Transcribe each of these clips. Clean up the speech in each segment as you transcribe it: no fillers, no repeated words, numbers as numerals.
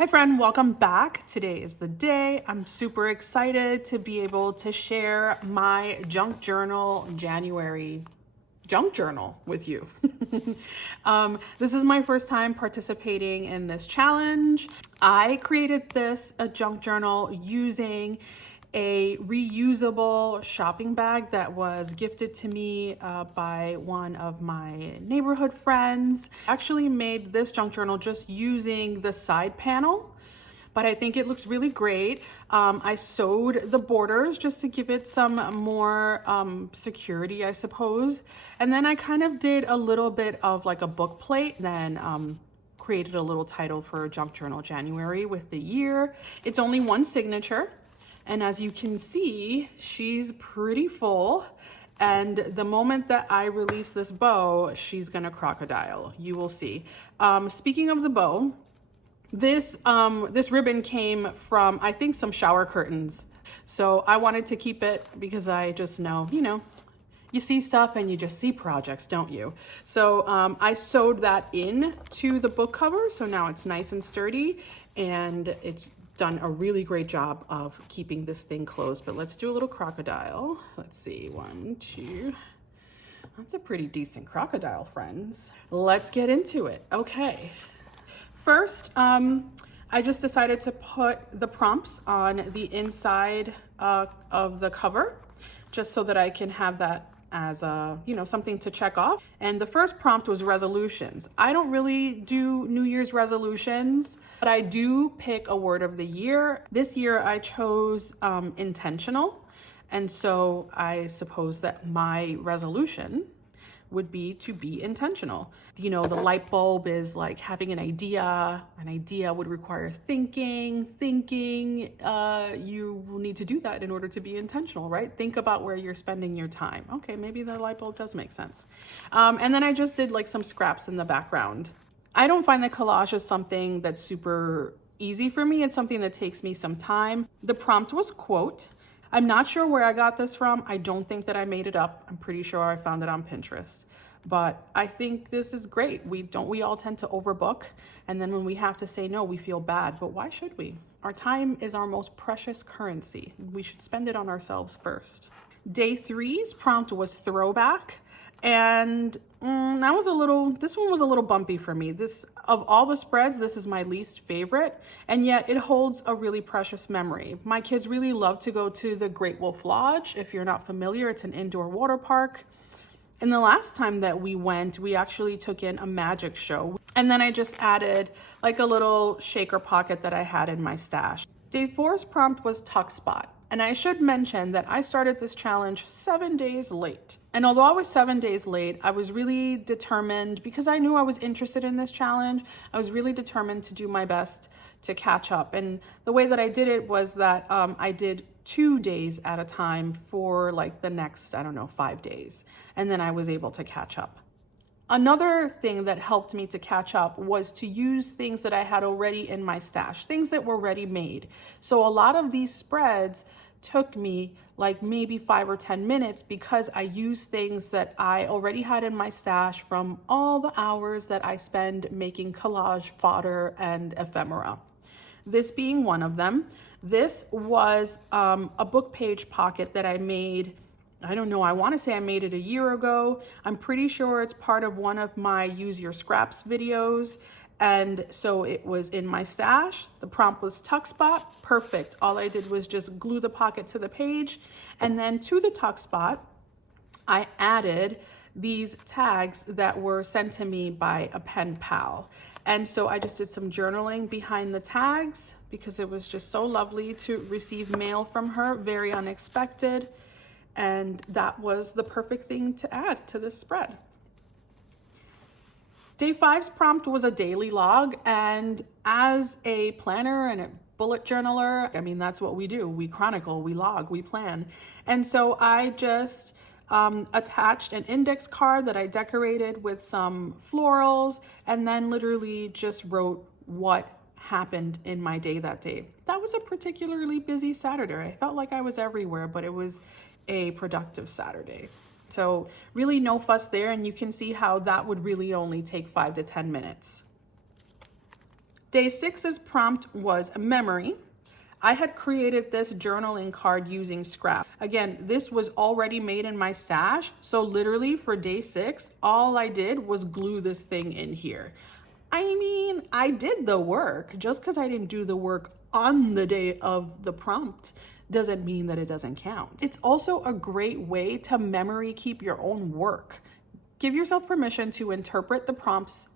Hi friend, welcome back. Today is the day. I'm super excited to be able to share my junk journal January junk journal with you. This is my first time participating in this challenge. I created a junk journal using a reusable shopping bag that was gifted to me by one of my neighborhood friends. I actually made this junk journal just using the side panel, but I think it looks really great. I sewed the borders just to give it some more security, I suppose. And then I kind of did a little bit of like a book plate, then created a little title for Junk Journal January with the year. It's only one signature. And as you can see, she's pretty full. And the moment that I release this bow, she's gonna crocodile. You will see. Speaking of the bow, this ribbon came from, I think, some shower curtains. So I wanted to keep it because I just know, you see stuff and you just see projects, don't you? So I sewed that in to the book cover. So now it's nice and sturdy, and it's done a really great job of keeping this thing closed. But let's do a little crocodile. Let's see, 1, 2. That's a pretty decent crocodile, friends. Let's get into it. Okay. First, I just decided to put the prompts on the inside of the cover, just so that I can have that as something to check off. And the first prompt was resolutions. I don't really do New Year's resolutions, but I do pick a word of the year. This year I chose intentional. And so I suppose that my resolution would be to be intentional. The light bulb is like having an idea. An idea would require thinking. You will need to do that in order to be intentional, right? Think about where you're spending your time. Okay, maybe the light bulb does make sense. And then I just did like some scraps in the background. I don't find that collage is something that's super easy for me. It's something that takes me some time. The prompt was quote. I'm not sure where I got this from. I don't think that I made it up. I'm pretty sure I found it on Pinterest. But I think this is great. We all tend to overbook, and then when we have to say no, we feel bad. But why should we? Our time is our most precious currency. We should spend it on ourselves first. Day 3's prompt was throwback. And this one was a little bumpy for me. Of all the spreads, this is my least favorite, and yet it holds a really precious memory. My kids really love to go to the Great Wolf Lodge. If you're not familiar, it's an indoor water park. And the last time that we went, we actually took in a magic show. And then I just added like a little shaker pocket that I had in my stash. Day 4's prompt was tuck spot. And I should mention that I started this challenge 7 days late. And although I was 7 days late, I was really determined, because I knew I was interested in this challenge, I was really determined to do my best to catch up. And the way that I did it was that I did 2 days at a time for like the next, 5 days. And then I was able to catch up. Another thing that helped me to catch up was to use things that I had already in my stash, things that were ready made. So a lot of these spreads took me like maybe 5 or 10 minutes because I used things that I already had in my stash from all the hours that I spend making collage fodder and ephemera. This being one of them. This was a book page pocket that I made. I don't know, I want to say I made it a year ago. I'm pretty sure it's part of one of my Use Your Scraps videos. And so it was in my stash. The prompt was tuck spot, perfect. All I did was just glue the pocket to the page. And then to the tuck spot, I added these tags that were sent to me by a pen pal. And so I just did some journaling behind the tags because it was just so lovely to receive mail from her, very unexpected. And that was the perfect thing to add to this spread. Day 5's prompt was a daily log. And as a planner and a bullet journaler, that's what we do. We chronicle, we log, we plan. And so I just attached an index card that I decorated with some florals, and then literally just wrote what happened in my day that day. That was a particularly busy Saturday. I felt like I was everywhere, but it was a productive Saturday. So really no fuss there, and you can see how that would really only take 5 to 10 minutes. Day 6's prompt was memory. I had created this journaling card using scrap. Again, this was already made in my stash. So literally for day 6, all I did was glue this thing in here. I mean, I did the work. Just because I didn't do the work on the day of the prompt doesn't mean that it doesn't count. It's also a great way to memory keep your own work. Give yourself permission to interpret the prompts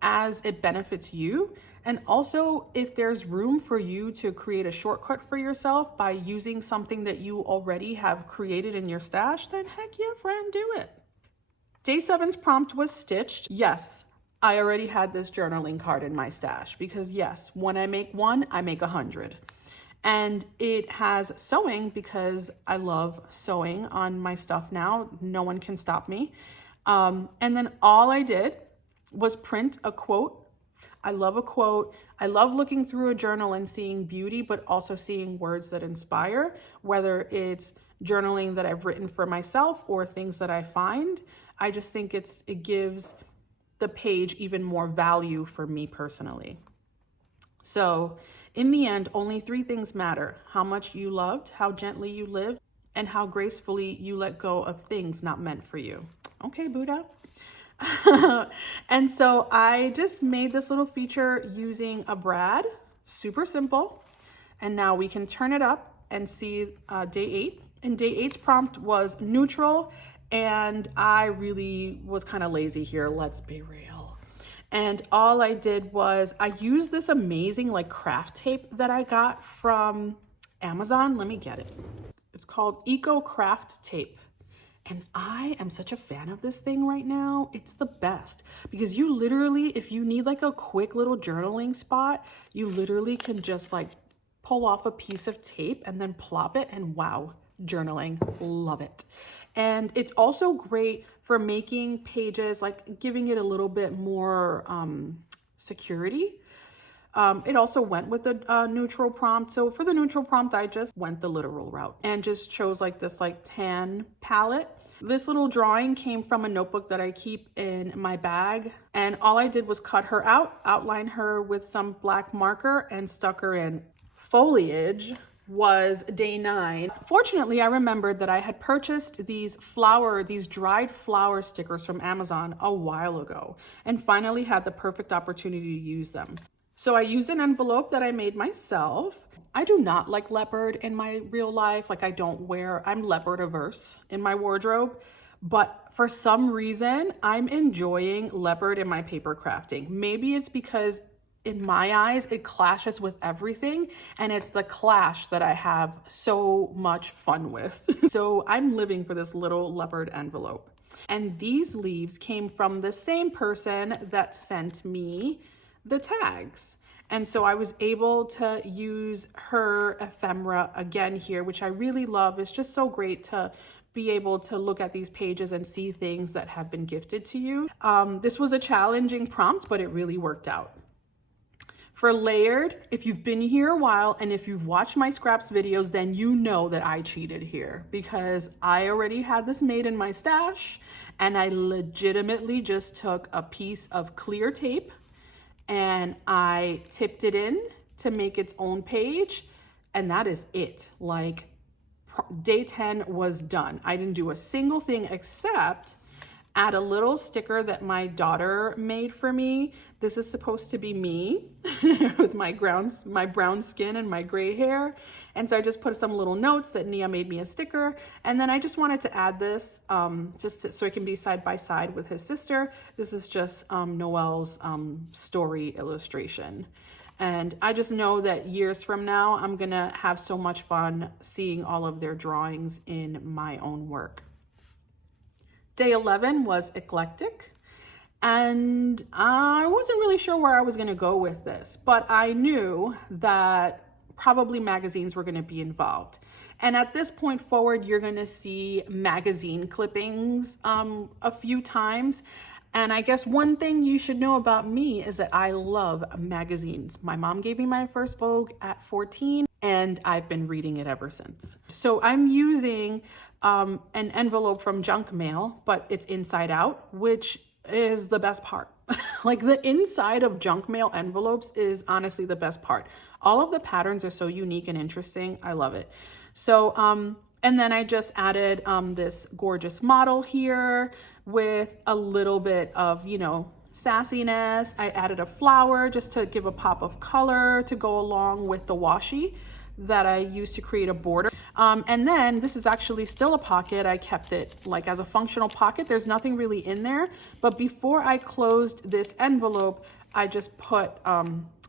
as it benefits you. And also, if there's room for you to create a shortcut for yourself by using something that you already have created in your stash, then heck yeah, friend, do it. Day 7's prompt was stitched. Yes, I already had this journaling card in my stash because yes, when I make one, I make 100. And it has sewing because I love sewing on my stuff now. No one can stop me. And then all I did was print a quote. I love a quote. I love looking through a journal and seeing beauty, but also seeing words that inspire, whether it's journaling that I've written for myself or things that I find. I just think it gives the page even more value for me personally. So in the end, only 3 things matter: how much you loved, how gently you lived, and how gracefully you let go of things not meant for you. Okay, Buddha. And so I just made this little feature using a brad, super simple. And now we can turn it up and see day 8. And day 8's prompt was neutral. And I really was kind of lazy here, let's be real. And all I did was I used this amazing like craft tape that I got from Amazon. Let me get it. It's called Eco Craft Tape. And I am such a fan of this thing right now. It's the best because you literally, if you need like a quick little journaling spot, you literally can just like pull off a piece of tape and then plop it and wow, journaling, love it. And it's also great for making pages, like giving it a little bit more security. It also went with a neutral prompt. So for the neutral prompt, I just went the literal route and just chose like this like tan palette. This little drawing came from a notebook that I keep in my bag. And all I did was cut her out, outline her with some black marker and stuck her in. Foliage was day 9. Fortunately, I remembered that I had purchased these dried flower stickers from Amazon a while ago and finally had the perfect opportunity to use them. So I used an envelope that I made myself. I do not like leopard in my real life. Like I'm leopard averse in my wardrobe, but for some reason I'm enjoying leopard in my paper crafting. Maybe it's because in my eyes, it clashes with everything. And it's the clash that I have so much fun with. So I'm living for this little leopard envelope. And these leaves came from the same person that sent me the tags. And so I was able to use her ephemera again here, which I really love. It's just so great to be able to look at these pages and see things that have been gifted to you. This was a challenging prompt, but it really worked out. For layered, if you've been here a while and if you've watched my scraps videos, then you know that I cheated here because I already had this made in my stash and I legitimately just took a piece of clear tape and I tipped it in to make its own page. And that is it. Like day 10 was done. I didn't do a single thing except add a little sticker that my daughter made for me. This is supposed to be me with my brown skin and my gray hair. And so I just put some little notes that Nia made me a sticker. And then I just wanted to add this so it can be side by side with his sister. This is just Noelle's story illustration. And I just know that years from now, I'm gonna have so much fun seeing all of their drawings in my own work. Day 11 was eclectic. And I wasn't really sure where I was going to go with this, but I knew that probably magazines were going to be involved. And at this point forward, you're going to see magazine clippings a few times. And I guess one thing you should know about me is that I love magazines. My mom gave me my first Vogue at 14, and I've been reading it ever since. So I'm using an envelope from junk mail, but it's inside out, which is the best part Like the inside of junk mail envelopes is honestly the best part. All of the patterns are so unique and interesting. I love it. So, and then I just added this gorgeous model here with a little bit of, you know, sassiness. I added a flower just to give a pop of color to go along with the washi that I used to create a border. And then this is actually still a pocket. I kept it like as a functional pocket. There's nothing really in there. But before I closed this envelope, I just put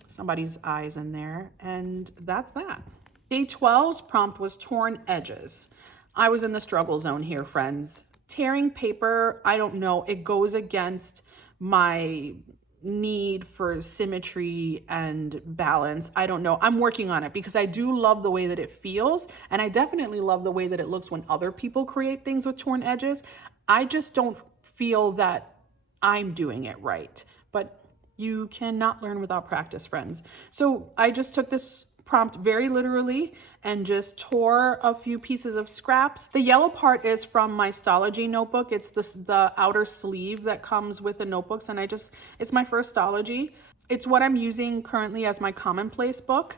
somebody's eyes in there, and that's that. Day 12's prompt was torn edges. I was in the struggle zone here, friends. Tearing paper, I don't know, it goes against my need for symmetry and balance. I don't know. I'm working on it because I do love the way that it feels, and I definitely love the way that it looks when other people create things with torn edges. I just don't feel that I'm doing it right, but you cannot learn without practice, friends. So I just took this prompt very literally and just tore a few pieces of scraps. The yellow part is from my Stology notebook. It's the outer sleeve that comes with the notebooks, and it's my first Stology. It's what I'm using currently as my commonplace book.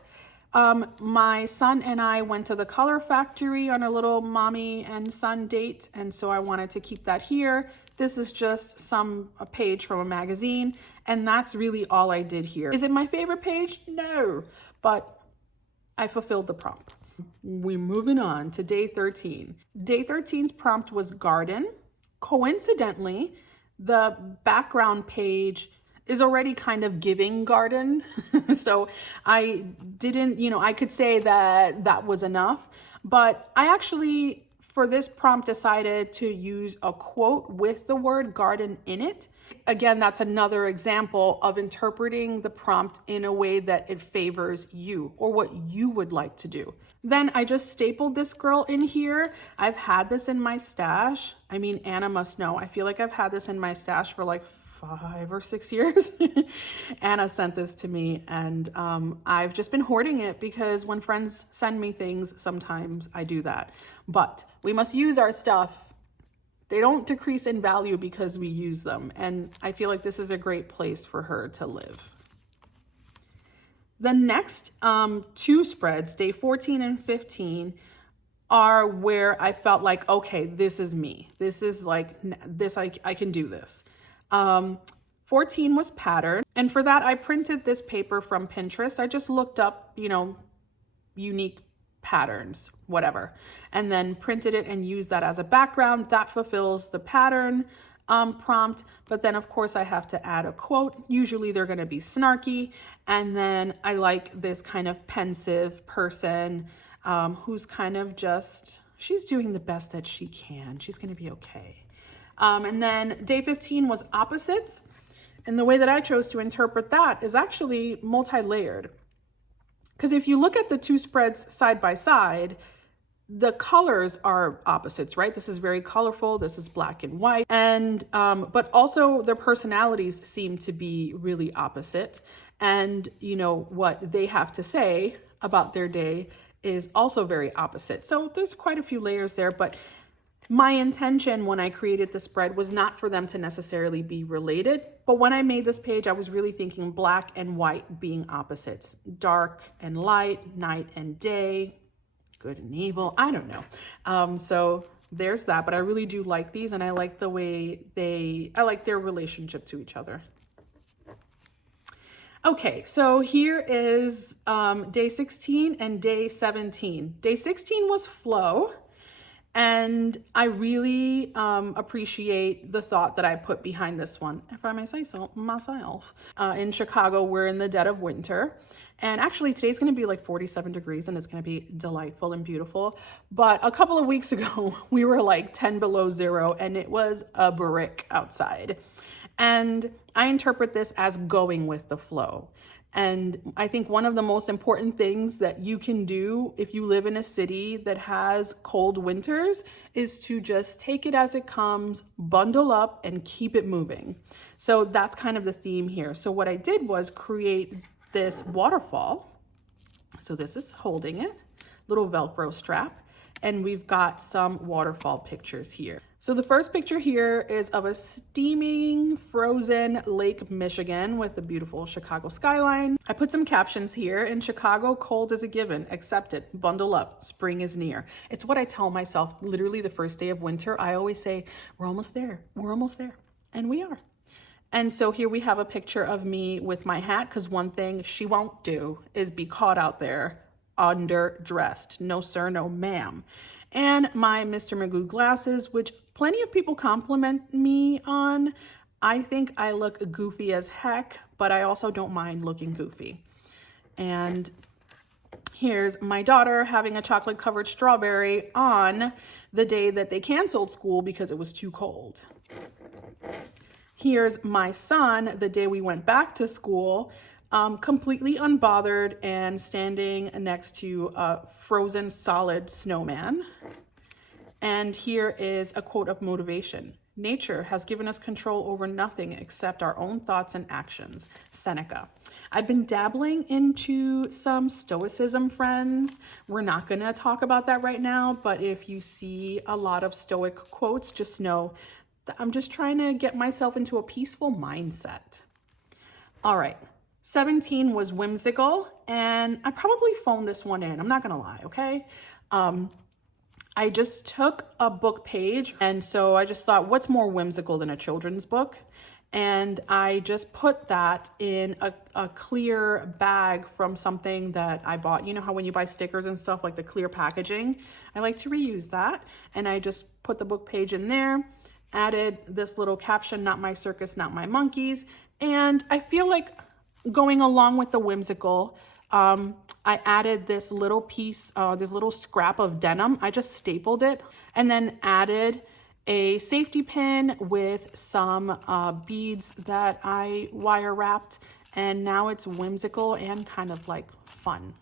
My son and I went to the Color Factory on a little mommy and son date, and so I wanted to keep that here. This is just a page from a magazine, and that's really all I did here. Is it my favorite page? No, but I fulfilled the prompt. We're moving on to day 13. Day 13's prompt was garden. Coincidentally, the background page is already kind of giving garden. So I didn't, I could say that was enough, but I actually, for this prompt, decided to use a quote with the word garden in it. Again, that's another example of interpreting the prompt in a way that it favors you or what you would like to do. Then I just stapled this girl in here. I've had this in my stash. I mean, Anna must know. I feel like I've had this in my stash for like 5 or 6 years. Anna sent this to me, and I've just been hoarding it because when friends send me things, sometimes I do that. But we must use our stuff. They don't decrease in value because we use them. And I feel like this is a great place for her to live. The next 2 spreads, day 14 and 15, are where I felt like, okay, this is me. This is like, I can do this. 14 was pattern. And for that, I printed this paper from Pinterest. I just looked up, unique patterns, whatever, and then printed it and used that as a background. That fulfills the pattern prompt. But then of course I have to add a quote. Usually they're going to be snarky. And then I like this kind of pensive person who's kind of she's doing the best that she can. She's going to be okay. And then day 15 was opposites. And the way that I chose to interpret that is actually multi-layered. Because if you look at the 2 spreads side by side, the colors are opposites, right? This is very colorful. This is black and white. And, but also their personalities seem to be really opposite. And, what they have to say about their day is also very opposite. So there's quite a few layers there, but my intention when I created the spread was not for them to necessarily be related, but when I made this page, I was really thinking black and white being opposites, dark and light, night and day, good and evil. I don't know. So there's that, but I really do like these, and I like the way I like their relationship to each other. Okay, so here is day 16 and day 17. Day 16 was flow. And I really appreciate the thought that I put behind this one, if I may say so myself. In Chicago, we're in the dead of winter. And actually today's gonna be like 47 degrees and it's gonna be delightful and beautiful. But a couple of weeks ago, we were like 10 below zero and it was a brick outside. And I interpret this as going with the flow. And I think one of the most important things that you can do if you live in a city that has cold winters is to just take it as it comes, bundle up, and keep it moving. So that's kind of the theme here. So what I did was create this waterfall. So this is holding it, little Velcro strap. And we've got some waterfall pictures here. So the first picture here is of a steaming frozen Lake Michigan with the beautiful Chicago skyline. I put some captions here. In Chicago, cold is a given. Accept it. Bundle up. Spring is near. It's what I tell myself literally the first day of winter. I always say, we're almost there. We're almost there. And we are. And so here we have a picture of me with my hat, because one thing she won't do is be caught out there underdressed. No sir, no ma'am. And my Mr. Magoo glasses, which plenty of people compliment me on. I think I look goofy as heck, but I also don't mind looking goofy. And here's my daughter having a chocolate covered strawberry on the day that they canceled school because it was too cold. Here's my son the day we went back to school, completely unbothered and standing next to a frozen solid snowman. And here is a quote of motivation. Nature has given us control over nothing except our own thoughts and actions. Seneca. I've been dabbling into some stoicism, friends. We're not going to talk about that right now, but if you see a lot of stoic quotes, just know that I'm just trying to get myself into a peaceful mindset. All right. 17 was whimsical, and I probably phoned this one in. I'm not going to lie, okay? I just took a book page, and so I just thought, what's more whimsical than a children's book? And I just put that in a clear bag from something that I bought. You know how when you buy stickers and stuff, like the clear packaging? I like to reuse that. And I just put the book page in there, added this little caption, not my circus, not my monkeys. And I feel like going along with the whimsical, I added this little piece, this little scrap of denim. I just stapled it and then added a safety pin with some beads that I wire wrapped. And now it's whimsical and kind of like fun.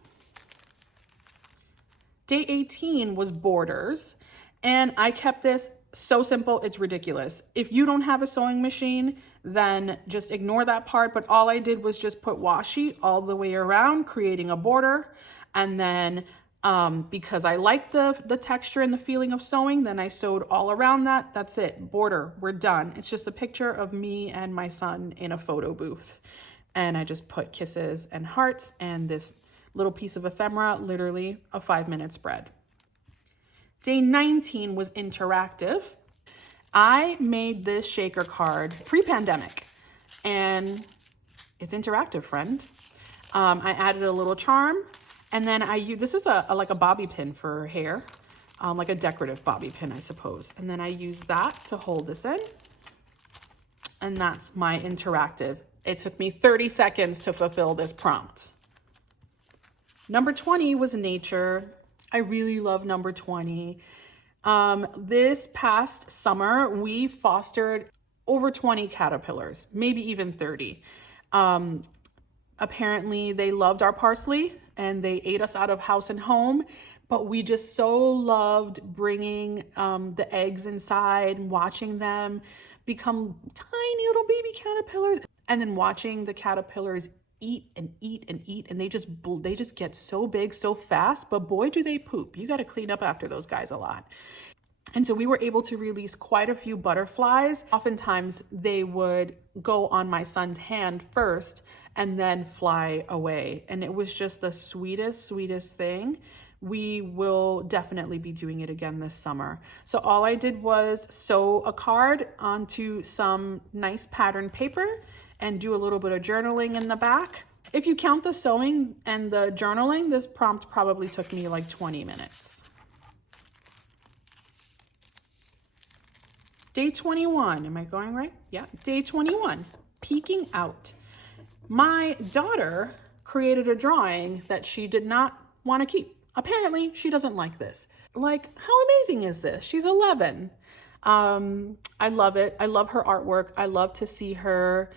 Day 18 was borders. And I kept this so simple, it's ridiculous. If you don't have a sewing machine, then just ignore that part. But all I did was just put washi all the way around, creating a border. And then because I like the texture and the feeling of sewing, then I sewed all around that. That's it, border, we're done. It's just a picture of me and my son in a photo booth. And I just put kisses and hearts and this little piece of ephemera, literally a 5-minute spread. Day 19 was interactive. I made this shaker card pre-pandemic, and it's interactive, friend. I added a little charm, and then this is like a bobby pin for hair, like a decorative bobby pin, I suppose. And then I use that to hold this in, and that's my interactive. It took me 30 seconds to fulfill this prompt. Number 20 was nature. I really love number 20. This past summer, we fostered over 20 caterpillars, maybe even 30. Apparently, they loved our parsley and they ate us out of house and home, but we just so loved bringing the eggs inside and watching them become tiny little baby caterpillars, and then watching the caterpillars eat and eat and eat, and they just get so big so fast, but boy do they poop. You got to clean up after those guys a lot. And so we were able to release quite a few butterflies. Oftentimes they would go on my son's hand first and then fly away, and it was just the sweetest thing. We will definitely be doing it again this summer. So all I did was sew a card onto some nice pattern paper and do a little bit of journaling in the back. If you count the sewing and the journaling, this prompt probably took me like 20 minutes. Day 21, am I going right? Yeah, day 21, peeking out. My daughter created a drawing that she did not want to keep. Apparently, she doesn't like this. Like, how amazing is this? She's 11. I love it. I love her artwork. I love to see her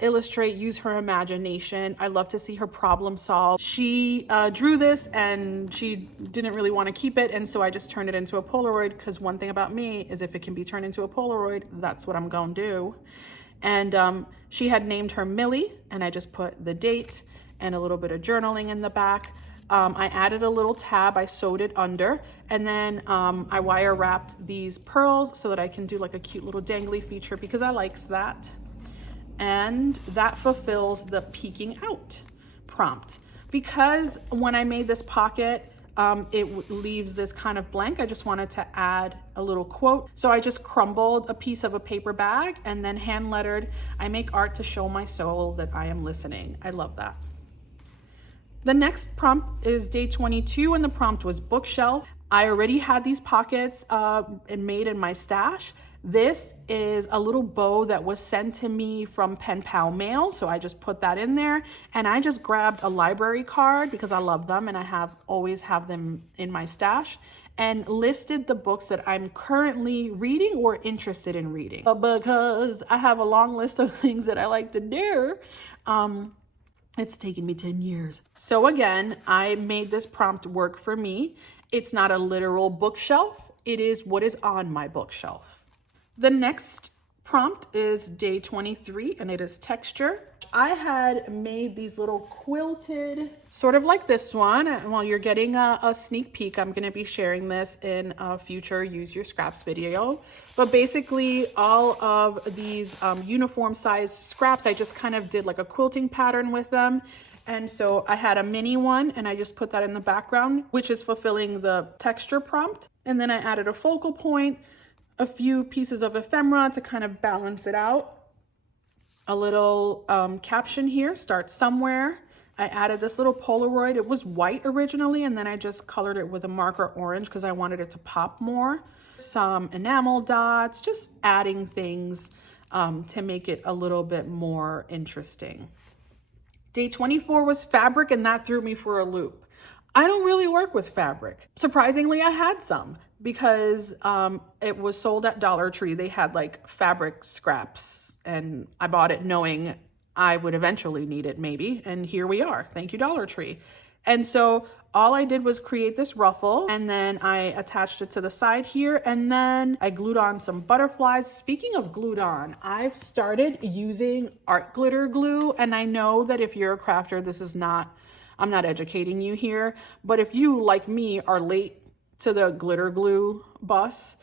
illustrate, use her imagination. I love to see her problem solve. She drew this and she didn't really want to keep it, and so I just turned it into a Polaroid, because one thing about me is if it can be turned into a Polaroid, that's what I'm going to do. And she had named her Millie, and I just put the date and a little bit of journaling in the back. I added a little tab, I sewed it under, and then I wire wrapped these pearls so that I can do like a cute little dangly feature because I likes that. And that fulfills the peeking out prompt. Because when I made this pocket, it leaves this kind of blank, I just wanted to add a little quote. So I just crumbled a piece of a paper bag and then hand lettered, "I make art to show my soul that I am listening." I love that. The next prompt is day 22, and the prompt was bookshelf. I already had these pockets made in my stash. This is a little bow that was sent to me from Pen Pal Mail, so I just put that in there, and I just grabbed a library card because I love them and I always have them in my stash, and listed the books that I'm currently reading or interested in reading. Because I have a long list of things that I like to do. It's taken me 10 years. So again, I made this prompt work for me. It's not a literal bookshelf. It is what is on my bookshelf. The next prompt is day 23, and it is texture. I had made these little quilted, sort of like this one. Well, you're getting a sneak peek. I'm gonna be sharing this in a future Use Your Scraps video. But basically all of these uniform sized scraps, I just kind of did like a quilting pattern with them. And so I had a mini one and I just put that in the background, which is fulfilling the texture prompt. And then I added a focal point, a few pieces of ephemera to kind of balance it out. A little caption here, start somewhere. I added this little Polaroid. It was white originally, and then I just colored it with a marker orange because I wanted it to pop more. Some enamel dots, just adding things to make it a little bit more interesting. Day 24 was fabric, and that threw me for a loop. I don't really work with fabric. Surprisingly, I had some because it was sold at Dollar Tree. They had like fabric scraps, and I bought it knowing I would eventually need it maybe. And here we are. Thank you, Dollar Tree. And so all I did was create this ruffle, and then I attached it to the side here, and then I glued on some butterflies. Speaking of glued on, I've started using art glitter glue, and I know that if you're a crafter, this is not, I'm not educating you here, but if you, like me, are late to the glitter glue bus,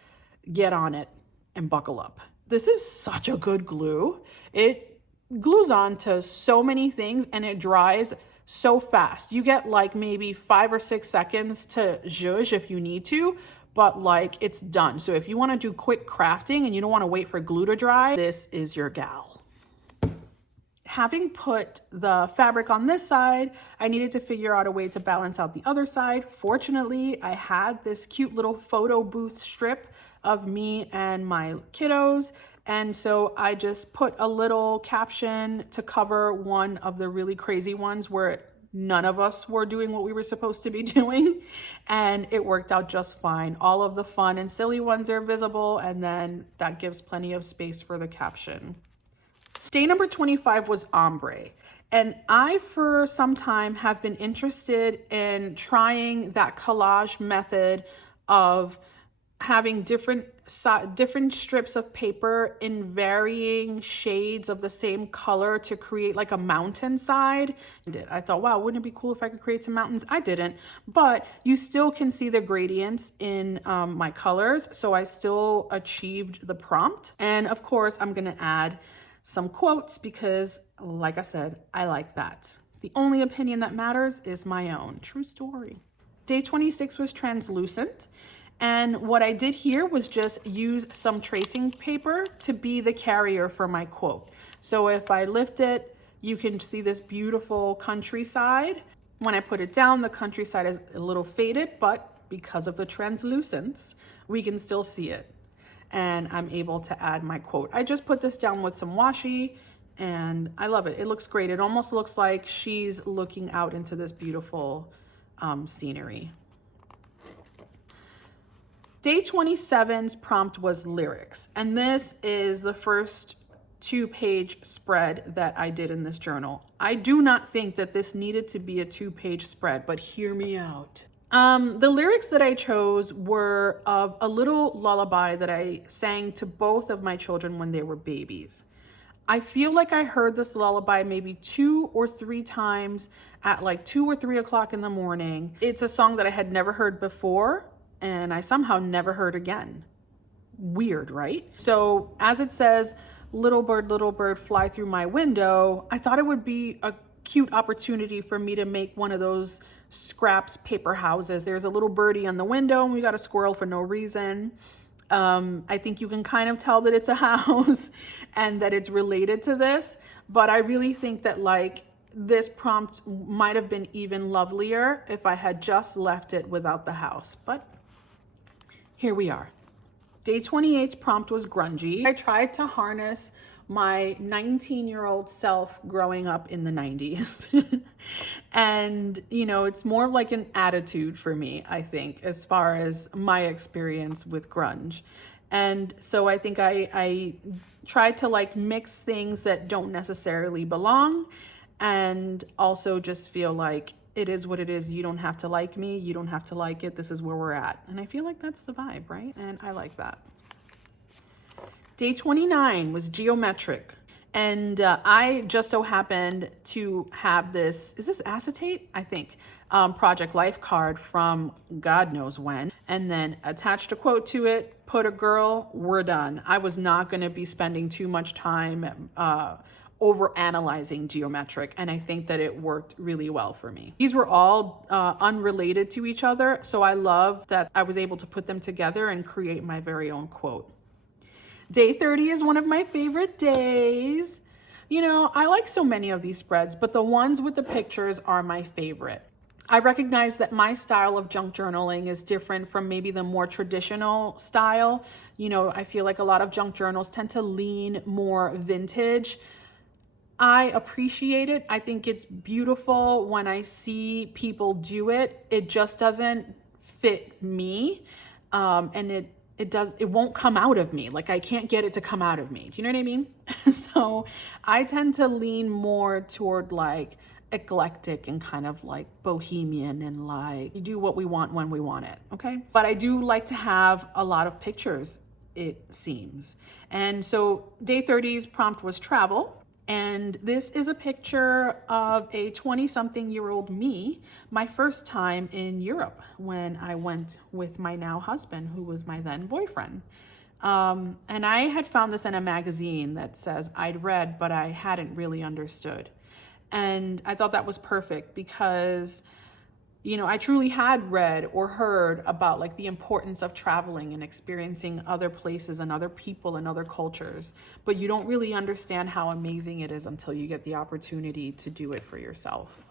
get on it and buckle up. This is such a good glue. It glues on to so many things and it dries so fast. You get like maybe 5 or 6 seconds to zhuzh if you need to, but like it's done. So if you want to do quick crafting and you don't want to wait for glue to dry, this is your gal. Having put the fabric on this side, I needed to figure out a way to balance out the other side. Fortunately, I had this cute little photo booth strip of me and my kiddos. And so I just put a little caption to cover one of the really crazy ones where none of us were doing what we were supposed to be doing. And it worked out just fine. All of the fun and silly ones are visible, and then that gives plenty of space for the caption. Day number 25 was ombre. And I, for some time, have been interested in trying that collage method of having different strips of paper in varying shades of the same color to create like a mountainside. I thought, wow, wouldn't it be cool if I could create some mountains? I didn't, but you still can see the gradients in my colors. So I still achieved the prompt. And of course, I'm gonna add some quotes because, like I said, I like that. The only opinion that matters is my own. True story. Day 26 was translucent. And what I did here was just use some tracing paper to be the carrier for my quote. So if I lift it, you can see this beautiful countryside. When I put it down, the countryside is a little faded, but because of the translucence, we can still see it. And I'm able to add my quote. I just put this down with some washi and I love it. It looks great. It almost looks like she's looking out into this beautiful scenery. Day 27's prompt was lyrics. And this is the first 2-page spread that I did in this journal. I do not think that this needed to be a 2-page spread, but hear me out. The lyrics that I chose were of a little lullaby that I sang to both of my children when they were babies. I feel like I heard this lullaby maybe 2 or 3 times at like 2 or 3 o'clock in the morning. It's a song that I had never heard before, and I somehow never heard again. Weird, right? So as it says, little bird, fly through my window, I thought it would be a cute opportunity for me to make one of those scraps paper houses. There's a little birdie on the window and we got a squirrel for no reason. I think you can kind of tell that it's a house and that it's related to this, but I really think that like this prompt might have been even lovelier if I had just left it without the house, but here we are. Day 28's prompt was grungy. I tried to harness my 19-year-old self growing up in the 90s. And, you know, it's more like an attitude for me, I think, as far as my experience with grunge. And so I think I tried to like mix things that don't necessarily belong and also just feel like it is what it is. You don't have to like me. You don't have to like it. This is where we're at. And I feel like that's the vibe, right? And I like that. Day 29 was geometric. And I just so happened to have this, is this acetate? I think, Project Life card from God knows when. And then attached a quote to it, put a girl, we're done. I was not going to be spending too much time over analyzing geometric, and I think that it worked really well for me. These were all unrelated to each other, so I love that I was able to put them together and create my very own quote. Day 30 is one of my favorite days. You know, I like so many of these spreads, but the ones with the pictures are my favorite. I recognize that my style of junk journaling is different from maybe the more traditional style. You know, I feel like a lot of junk journals tend to lean more vintage. I appreciate it. I think it's beautiful when I see people do it. It just doesn't fit me. And it won't come out of me. Like I can't get it to come out of me. Do you know what I mean? So I tend to lean more toward like eclectic and kind of like bohemian and like you do what we want when we want it. Okay. But I do like to have a lot of pictures, it seems. And so day 30's prompt was travel. And this is a picture of a 20-something-year-old me, my first time in Europe when I went with my now husband, who was my then boyfriend. And I had found this in a magazine that says I'd read, but I hadn't really understood. And I thought that was perfect because, you know, I truly had read or heard about like the importance of traveling and experiencing other places and other people and other cultures, but you don't really understand how amazing it is until you get the opportunity to do it for yourself.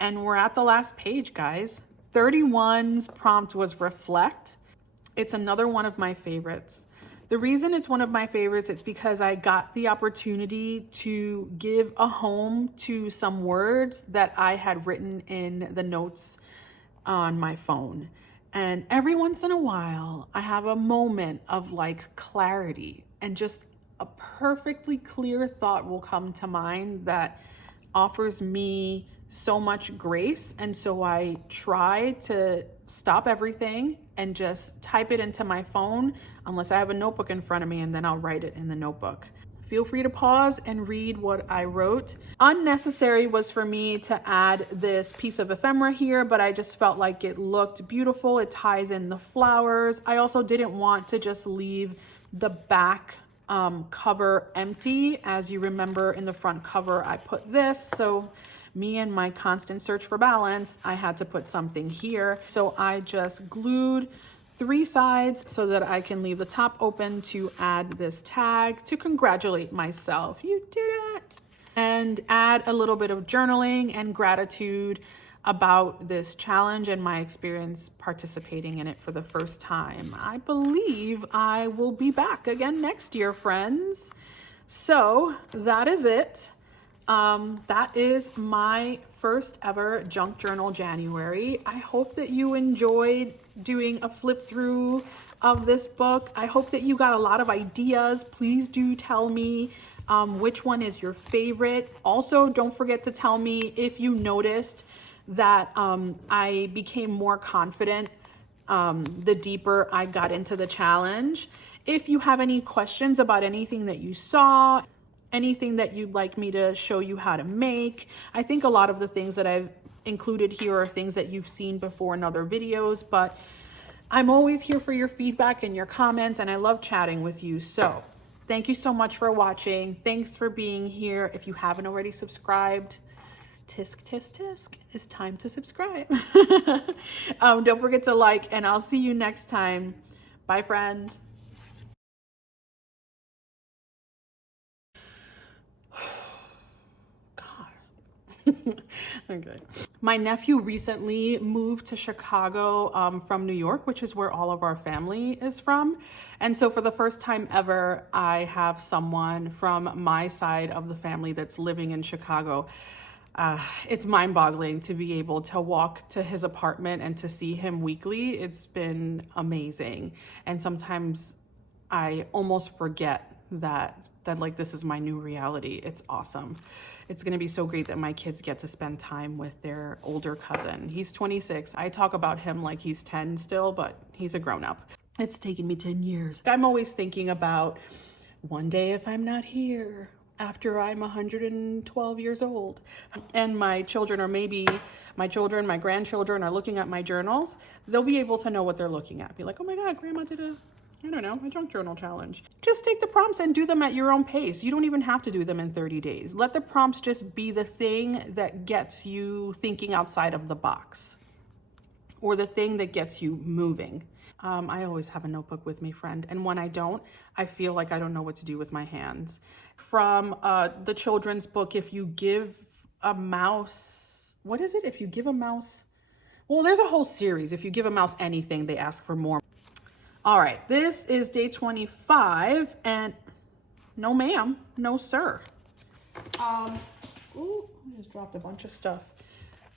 And we're at the last page, guys. 31's prompt was reflect. It's another one of my favorites. The reason it's one of my favorites, it's because I got the opportunity to give a home to some words that I had written in the notes on my phone. And every once in a while, I have a moment of like clarity and just a perfectly clear thought will come to mind that offers me so much grace. And so I try to stop everything and just type it into my phone unless I have a notebook in front of me, and then I'll write it in the notebook. Feel free to pause and read what I wrote. Unnecessary was for me to add this piece of ephemera here, but I just felt like it looked beautiful. It ties in the flowers. I also didn't want to just leave the back cover empty. As you remember, in the front cover, I put this. So me and my constant search for balance, I had to put something here. So I just glued 3 sides so that I can leave the top open to add this tag to congratulate myself. You did it! And add a little bit of journaling and gratitude about this challenge and my experience participating in it for the first time. I believe I will be back again next year, friends. So that is it. That is my first ever Junk Journal January. I hope that you enjoyed doing a flip through of this book. I hope that you got a lot of ideas. Please do tell me which one is your favorite. Also, don't forget to tell me if you noticed that I became more confident the deeper I got into the challenge. If you have any questions about anything that you saw, anything that you'd like me to show you how to make, I think a lot of the things that I've included here are things that you've seen before in other videos, but I'm always here for your feedback and your comments, and I love chatting with you. So thank you so much for watching. Thanks for being here. If you haven't already subscribed, tisk, tisk, tisk, it's time to subscribe. Don't forget to like, and I'll see you next time. Bye, friend. Okay. My nephew recently moved to Chicago from New York, which is where all of our family is from. And so for the first time ever, I have someone from my side of the family that's living in Chicago. It's mind-boggling to be able to walk to his apartment and to see him weekly. It's been amazing. And sometimes I almost forget that like this is my new reality. It's awesome. It's going to be so great that my kids get to spend time with their older cousin. He's 26. I talk about him like he's 10 still, but he's a grown-up. It's taken me 10 years. I'm always thinking about one day if I'm not here, after I'm 112 years old, and my children, or maybe my children, my grandchildren are looking at my journals, they'll be able to know what they're looking at. Be like, oh my God, Grandma did a junk journal challenge. Just take the prompts and do them at your own pace. You don't even have to do them in 30 days. Let the prompts just be the thing that gets you thinking outside of the box, or the thing that gets you moving. I always have a notebook with me, friend. And when I don't, I feel like I don't know what to do with my hands. From the children's book, if you give a mouse, what is it? If you give a mouse, well, there's a whole series. If you give a mouse anything, they ask for more. All right, this is day 25, and no ma'am, no sir. Ooh, I just dropped a bunch of stuff.